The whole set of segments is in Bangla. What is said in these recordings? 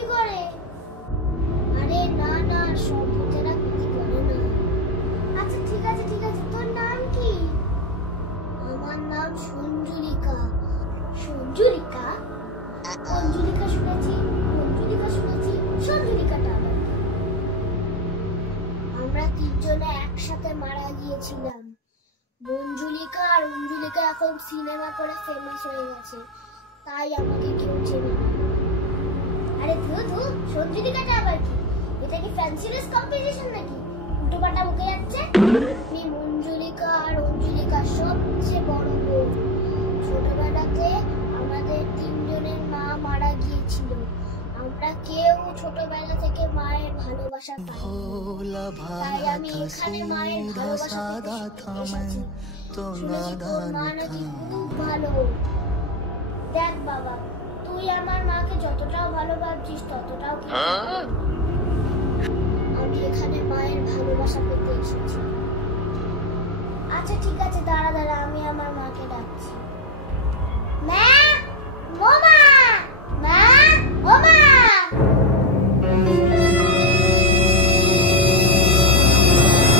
ক্ষতি করে? আরে না না, সব ভূতেরা ক্ষতি করে না। আচ্ছা ঠিক আছে ঠিক আছে, তোর নাম কি? আমার নাম সঞ্জুলিকা। সঞ্জুলিকা? অঞ্জুলিকা শুনেছি, মঞ্জুলিকা শুনেছি, সঞ্জুলিকাটা আবার কি? আমরা তিনজনে একসাথে মারা গিয়েছিলাম। মঞ্জুলিকা আর অঞ্জুলিকা এখন সিনেমা করে ফেমাস হয়ে গেছে, তাই আমাকে কেউ চেনে না। আরে ধু, সঞ্জুলিকাটা আবার কি? এটা কি ফ্যান্সি ড্রেস কম্পিটিশন নাকি? উল্টোপাল্টা বকে যাচ্ছে। আমি মঞ্জুলিকা আর অঞ্জুলিকার সবচেয়ে বড় বোন। ছোটবেলাতে আমাদের তিনজনের মা মারা গিয়েছিল। আমরা কেউ ছোটবেলা থেকে মায়ের ভালোবাসা পাইনি, তাই আমি এখানে মায়ের ভালোবাসা পেতে এসেছি। শুনেছি তোর মা নাকি খুব ভালো। দেখ বাবা, তুই আমার মাকে যতটাও ভালো ভাবছিস ততটাও আমি এখানে মায়ের ভালোবাসা পেতে এসেছি। আচ্ছা ঠিক আছে, দাঁড়া দাঁড়া, আমি আমার মাকে ডাকছি। মা, ও মা, মা, ও মা।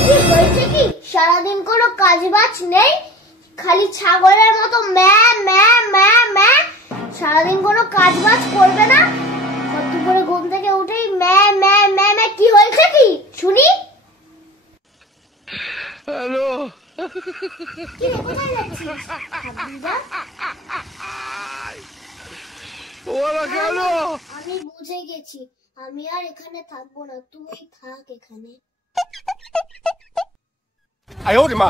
কি হয়েছে কি? সারাদিন কোনো কাজ বাজ নেই, খালি ছাগলের মতো ম্যা ম্যা ম্যা ম্যা। সারাদিন কোনো কাজ বাজ করবে না, দুপুরে ঘুম থেকে উঠেই ম্যা ম্যা ম্যা ম্যা। কি হয়েছে কি শুনি? হ্যালো, কি রে, কোথায় যাচ্ছিস? ওরা কেন? আমি বুঝে গেছি, আমি আর এখানে থাকবো না, তুই থাক এখানে। 哎呦我的妈！